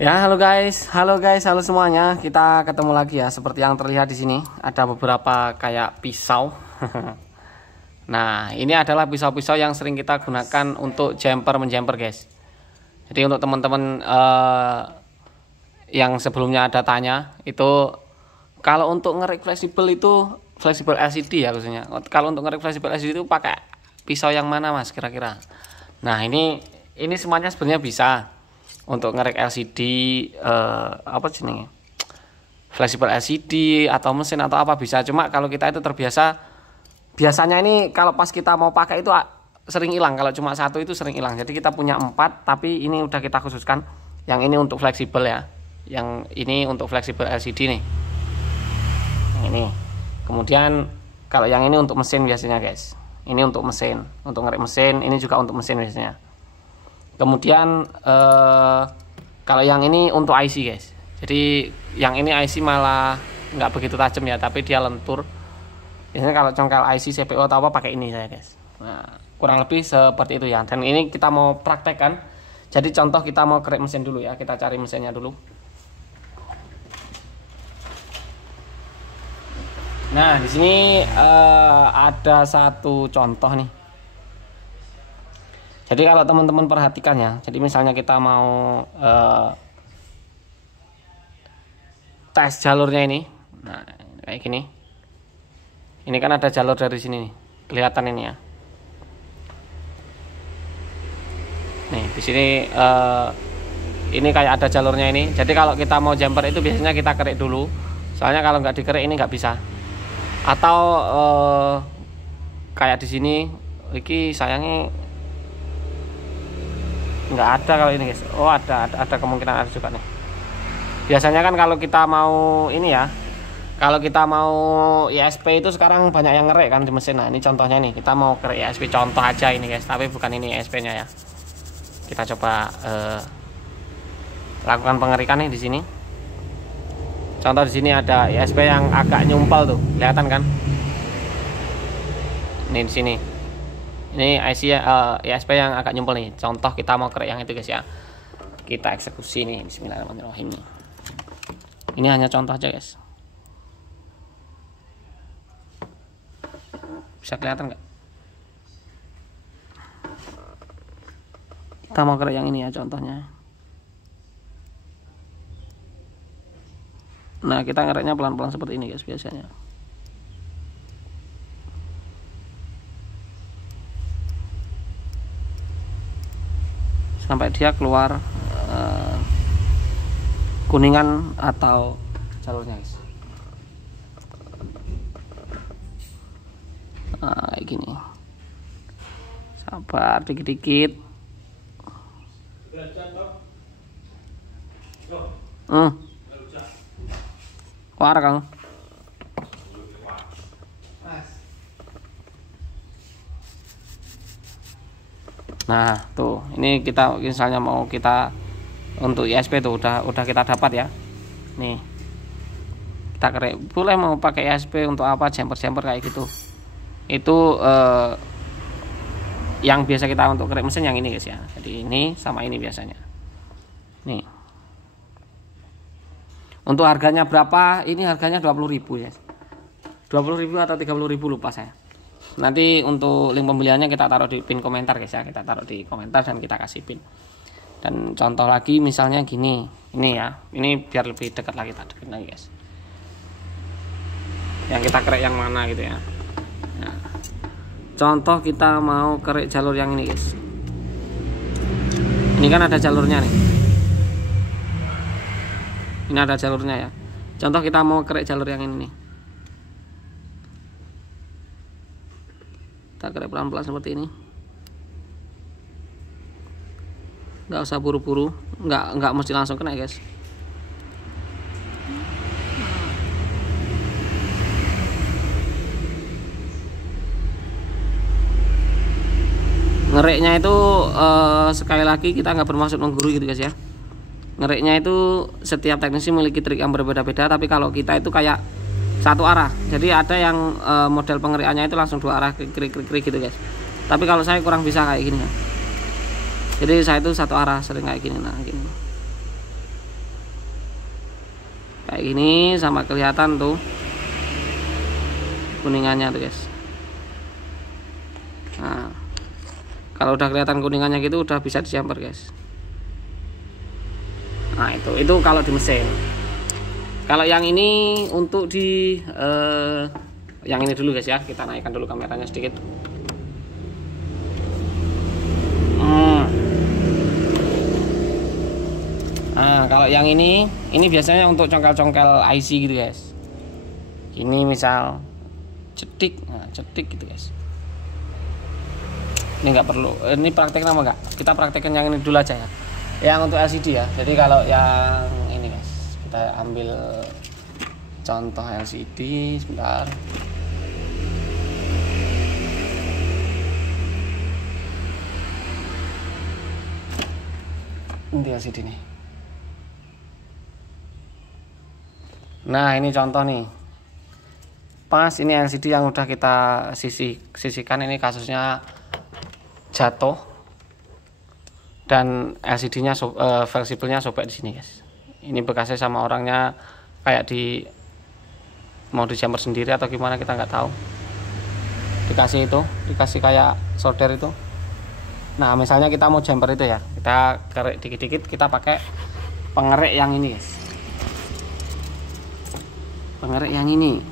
Ya, halo guys, halo semuanya. Kita ketemu lagi ya. Seperti yang terlihat di sini, ada beberapa kayak pisau. Nah, ini adalah pisau-pisau yang sering kita gunakan untuk menjamper guys. Jadi untuk teman-teman yang sebelumnya ada tanya, itu kalau untuk ngerik fleksibel itu fleksibel LCD ya khususnya. Kalau untuk ngerik fleksibel LCD itu pakai pisau yang mana Mas kira-kira? Nah, ini semuanya sebenarnya bisa. Untuk ngerek LCD apa jenenge fleksibel LCD atau mesin atau apa bisa, cuma kalau kita itu biasanya ini kalau pas kita mau pakai itu sering hilang. Kalau cuma satu itu sering hilang, jadi kita punya 4, tapi ini udah kita khususkan yang ini untuk fleksibel ya, yang ini untuk fleksibel LCD nih, yang ini. Kemudian kalau yang ini untuk mesin biasanya guys, ini untuk mesin, untuk ngerek mesin, ini juga untuk mesin biasanya. Kemudian kalau yang ini untuk IC guys, jadi yang ini IC malah nggak begitu tajam ya, tapi dia lentur. Biasanya kalau congkel IC CPU atau apa pakai ini saya guys. Nah, kurang lebih seperti itu ya. Dan ini kita mau praktekkan. Jadi contoh kita mau kerek mesin dulu ya, kita cari mesinnya dulu. Nah, di sini ada satu contoh nih. Jadi kalau teman-teman perhatikan ya, jadi misalnya kita mau tes jalurnya ini, nah kayak gini. Ini kan ada jalur dari sini nih, kelihatan ini ya. Nih di sini ini kayak ada jalurnya ini. Jadi kalau kita mau jumper itu biasanya kita kerik dulu, soalnya kalau nggak dikerik ini nggak bisa. Atau kayak di sini, iki sayangnya nggak ada kalau ini guys. Oh ada kemungkinan ada juga nih. Biasanya kan kalau kita mau ini ya, kalau kita mau ISP itu sekarang banyak yang ngerek kan di mesin. Nah ini contohnya nih, kita mau kerek ISP contoh aja ini guys, tapi bukan ini ISP nya ya. Kita coba lakukan pengerikan nih di sini. Contoh di sini ada ISP yang agak nyumpal tuh, kelihatan kan? Ini di sini. Ini IC ISP yang agak nyumpel nih. Contoh kita mau kerek yang itu guys ya. Kita eksekusi nih, bismillahirrahmanirrahim nih. Ini hanya contoh aja guys. Bisa kelihatan nggak? Kita mau kerek yang ini ya contohnya. Nah kita ngereknya pelan-pelan seperti ini guys biasanya. Sampai dia keluar kuningan atau jalurnya guys. Nah, kayak gini. Sabar dikit-dikit. Keluar Kang. Nah tuh, ini kita misalnya mau kita untuk ISP tuh udah kita dapat ya. Nih kita kerek, boleh mau pakai ISP untuk apa, jumper kayak gitu. Itu yang biasa kita untuk kerek mesin yang ini guys ya. Jadi ini sama ini biasanya. Nih untuk harganya berapa? Ini harganya 20.000 ya, 20.000 atau 30.000 lupa saya. Nanti untuk link pembeliannya kita taruh di pin komentar guys ya, kita taruh di komentar dan kita kasih pin. Dan contoh lagi misalnya gini, ini ya, ini biar lebih dekat lagi, kita dekat lagi guys. Yang kita kerek yang mana gitu ya. Nah, contoh kita mau kerek jalur yang ini guys. Ini kan ada jalurnya nih. Ini ada jalurnya ya. Contoh kita mau kerek jalur yang ini nih. Kita kerek pelan-pelan seperti ini. Nggak usah buru-buru, nggak mesti langsung kena guys. Ngereknya itu sekali lagi kita nggak bermaksud menggurui gitu guys ya. Ngereknya itu setiap teknisi memiliki trik yang berbeda-beda, tapi kalau kita itu kayak satu arah. Jadi ada yang model pengerikannya itu langsung 2 arah krik gitu guys. Tapi kalau saya kurang bisa kayak gini ya. Jadi saya itu satu arah sering kayak gini, nah gini. kayak gini, sama kelihatan tuh kuningannya tuh guys. Nah, kalau udah kelihatan kuningannya gitu udah bisa dijumper guys. Nah itu kalau di mesin. Kalau yang ini untuk di yang ini dulu guys ya, kita naikkan dulu kameranya sedikit. Nah kalau yang ini biasanya untuk congkel-congkel IC gitu guys. Ini misal cetik, nah cetik gitu guys. Ini nggak perlu, ini praktek nama nggak? Kita praktekkan yang ini dulu aja ya. Yang untuk LCD ya. Jadi kalau yang ini guys, kita ambil contoh LCD sebentar. Ini LCD nih. Nah ini contoh nih. Pas ini LCD yang udah kita sisihkan, ini kasusnya jatuh dan LCD-nya fleksibelnya sobek di sini guys. Ini bekasnya sama orangnya kayak mau di jumper sendiri atau gimana, kita nggak tahu. Dikasih kayak solder itu. Nah misalnya kita mau jumper itu ya, kita kerek dikit-dikit, kita pakai pengerek yang ini guys. Pengerek yang ini,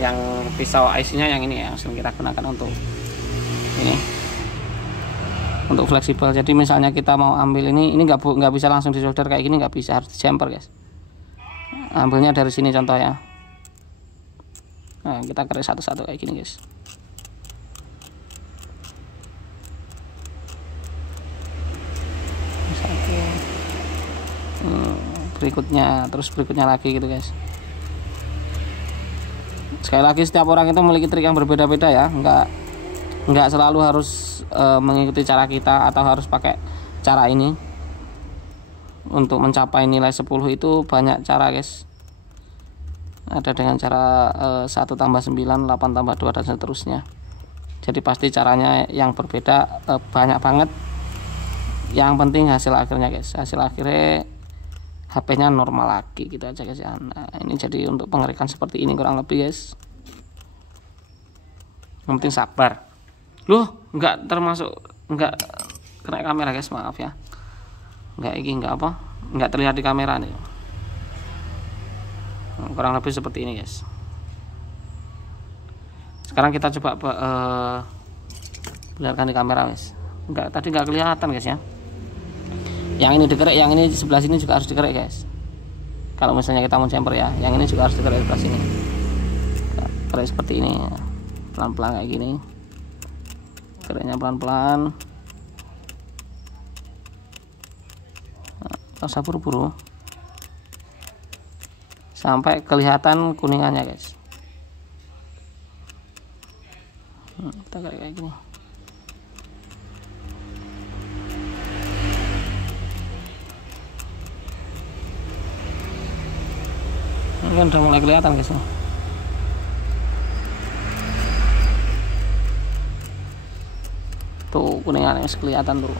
yang pisau IC-nya yang ini ya, yang sering kita gunakan untuk ini, untuk fleksibel. Jadi misalnya kita mau ambil ini nggak bisa langsung disolder kayak gini, nggak bisa, harus dijumper guys. Ambilnya dari sini contoh ya. Nah kita kerek satu-satu kayak gini guys. Berikutnya, terus berikutnya lagi gitu guys. Sekali lagi setiap orang itu memiliki trik yang berbeda-beda ya, nggak selalu harus mengikuti cara kita atau harus pakai cara ini. Untuk mencapai nilai 10 itu banyak cara guys. Ada dengan cara 1 tambah 9, 8 tambah 2 dan seterusnya. Jadi pasti caranya yang berbeda, banyak banget. Yang penting hasil akhirnya guys. Hasil akhirnya HP-nya normal lagi gitu aja guys ya. Nah ini jadi untuk pengerikan seperti ini kurang lebih guys. Yang penting sabar. Loh nggak kena kamera guys, maaf ya. Nggak terlihat di kamera nih. Nah, kurang lebih seperti ini guys. Sekarang kita coba lihatkan di kamera guys. Tadi nggak kelihatan guys ya. Yang ini dikerek, yang ini di sebelah sini juga harus dikerek guys. Kalau misalnya kita mau jumper ya, yang ini juga harus dikerek sebelah sini. Kerek seperti ini, pelan-pelan kayak gini. Kereknya pelan-pelan. Nggak usah buru-buru. Sampai kelihatan kuningannya guys. Kita kerek kayak gini. Ini kan udah mulai kelihatan guys. Tuh kuningannya masih kelihatan tuh.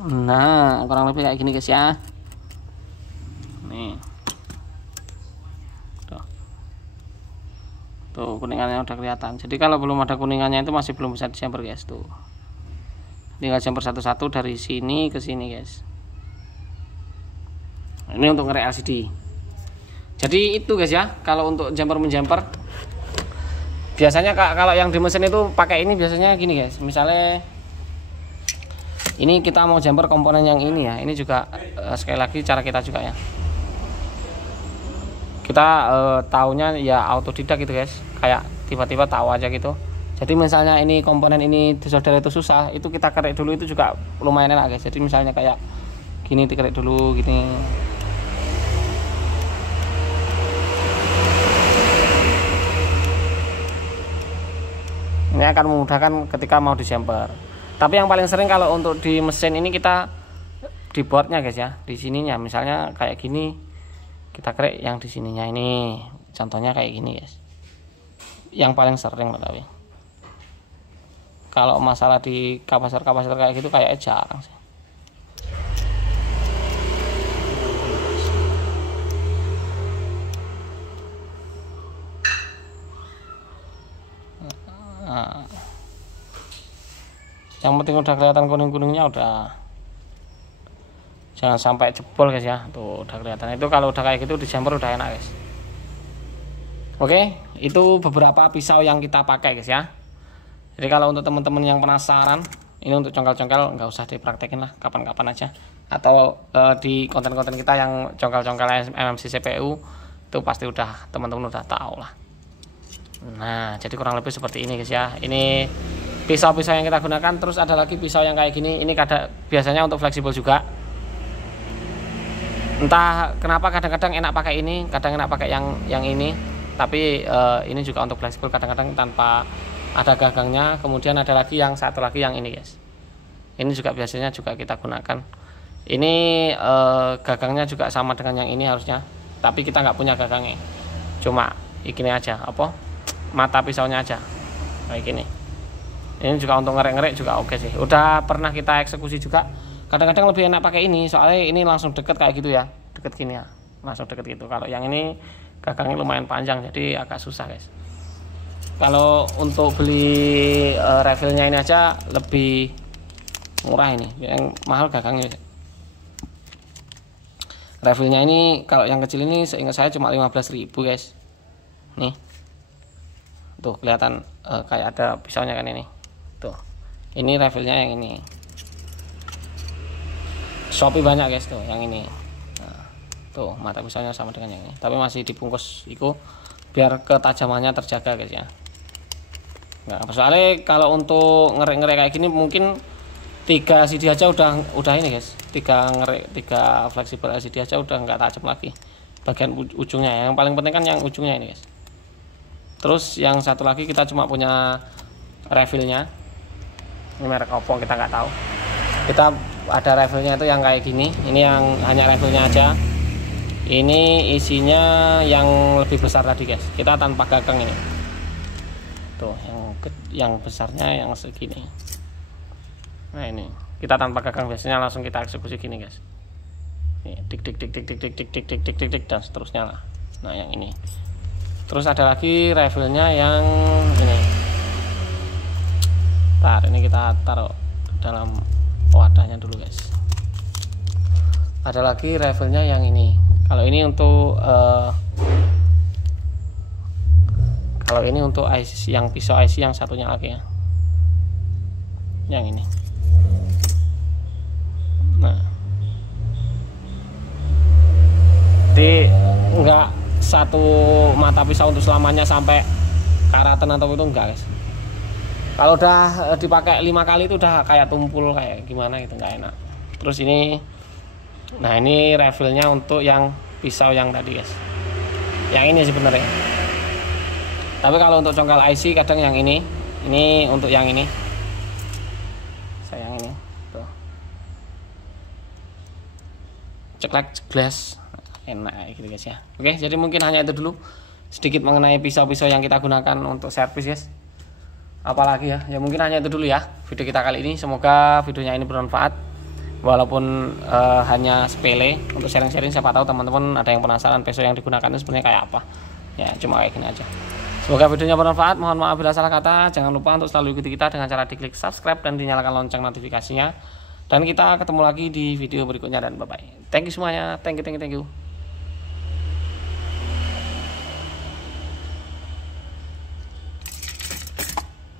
Nah kurang lebih kayak gini guys ya. Nih tuh kuningannya udah kelihatan. Jadi kalau belum ada kuningannya itu masih belum bisa dijumper guys. Tuh tinggal jumper satu-satu dari sini ke sini guys. Ini untuk ngerek LCD. Jadi itu guys ya, kalau untuk jumper biasanya kalau yang di mesin itu pakai ini biasanya gini guys. Misalnya ini kita mau jumper komponen yang ini ya, ini juga sekali lagi cara kita juga ya. Kita taunya ya autodidak gitu guys, kayak tiba-tiba tahu aja gitu. Jadi misalnya ini komponen ini disolder itu susah, itu kita kerek dulu, itu juga lumayan enak guys. Jadi misalnya kayak gini dikerek dulu gini. Ini akan memudahkan ketika mau dijumper. Tapi yang paling sering kalau untuk di mesin ini kita di boardnya guys ya, di sininya misalnya kayak gini kita kerek yang di sininya ini. Contohnya kayak gini guys. Yang paling sering tapi Kalau masalah di kapasitor kayak gitu kayaknya jarang sih. Nah, yang penting udah kelihatan kuning-kuningnya, udah jangan sampai jebol guys ya. Tuh udah kelihatan. Itu kalau udah kayak gitu di jumper udah enak guys. Oke, itu beberapa pisau yang kita pakai guys ya. Jadi kalau untuk teman-teman yang penasaran, ini untuk congkel-congkel nggak usah dipraktekin lah, kapan-kapan aja. Atau di konten-konten kita yang congkel-congkel MMC CPU itu pasti udah teman-teman udah tahu lah. Nah, jadi kurang lebih seperti ini guys ya. Ini pisau-pisau yang kita gunakan. Terus ada lagi pisau yang kayak gini. Ini biasanya untuk fleksibel juga. Entah kenapa kadang-kadang enak pakai ini, kadang enak pakai yang ini. Tapi ini juga untuk fleksibel, kadang-kadang tanpa ada gagangnya. Kemudian ada lagi yang satu lagi yang ini guys. Ini juga biasanya juga kita gunakan. Ini gagangnya juga sama dengan yang ini harusnya. Tapi kita nggak punya gagangnya. Cuma ini aja apa? Mata pisaunya aja kayak gini. Ini juga untuk ngerek-ngerek juga oke sih. Udah pernah kita eksekusi juga. Kadang-kadang lebih enak pakai ini, soalnya ini langsung deket kayak gitu ya, deket gini ya, langsung deket gitu. Kalau yang ini gagangnya lumayan panjang, jadi agak susah guys. Kalau untuk beli refillnya ini aja lebih murah, ini yang mahal gagangnya. Refillnya ini kalau yang kecil ini seingat saya cuma 15.000 guys. Nih tuh kelihatan kayak ada pisaunya kan ini. Tuh ini refillnya yang ini. Shopee banyak guys tuh yang ini. Nah, tuh mata pisaunya sama dengan yang ini, tapi masih dibungkus itu biar ketajamannya terjaga guys ya. Nah, soalnya kalau untuk ngerek-ngerek kayak gini mungkin 3 LCD aja udah ini guys. 3 fleksibel LCD aja udah nggak tajam lagi bagian ujungnya. Yang paling penting kan yang ujungnya ini guys. Terus yang satu lagi kita cuma punya refillnya. Ini merek Oppo kita nggak tahu. Kita ada refillnya itu yang kayak gini. Ini yang hanya refillnya aja. Ini isinya yang lebih besar tadi guys. Kita tanpa gagang ini. Tuh yang besarnya yang segini. Nah ini kita tanpa gagang, biasanya langsung kita eksekusi gini guys. Ini dik dik dan seterusnya lah. Nah yang ini. Terus ada lagi refillnya yang ini. Ntar ini kita taruh dalam wadahnya dulu guys. Ada lagi refillnya yang ini. Kalau ini untuk IC, yang pisau IC yang satunya lagi ya. Yang ini. Nah, jadi enggak satu mata pisau untuk selamanya sampai karatan atau itu enggak guys. Kalau udah dipakai 5 kali itu udah kayak tumpul kayak gimana gitu, nggak enak. Terus ini, nah ini refillnya untuk yang pisau yang tadi guys. Yang ini sebenarnya. Tapi kalau untuk congkel IC kadang yang ini untuk yang ini. Sayang ini, tuh. Ceklek glass. Enak gitu guys ya. Oke, jadi mungkin hanya itu dulu sedikit mengenai pisau-pisau yang kita gunakan untuk servis guys. Apalagi ya mungkin hanya itu dulu ya video kita kali ini. Semoga videonya ini bermanfaat, walaupun hanya sepele untuk sharing-sharing. Siapa tahu teman-teman ada yang penasaran pisau yang digunakan itu sebenarnya kayak apa ya, cuma kayak gini aja. Semoga videonya bermanfaat. Mohon maaf bila salah kata. Jangan lupa untuk selalu ikuti kita dengan cara diklik subscribe dan dinyalakan lonceng notifikasinya. Dan kita ketemu lagi di video berikutnya, dan bye bye. Thank you semuanya. Thank you.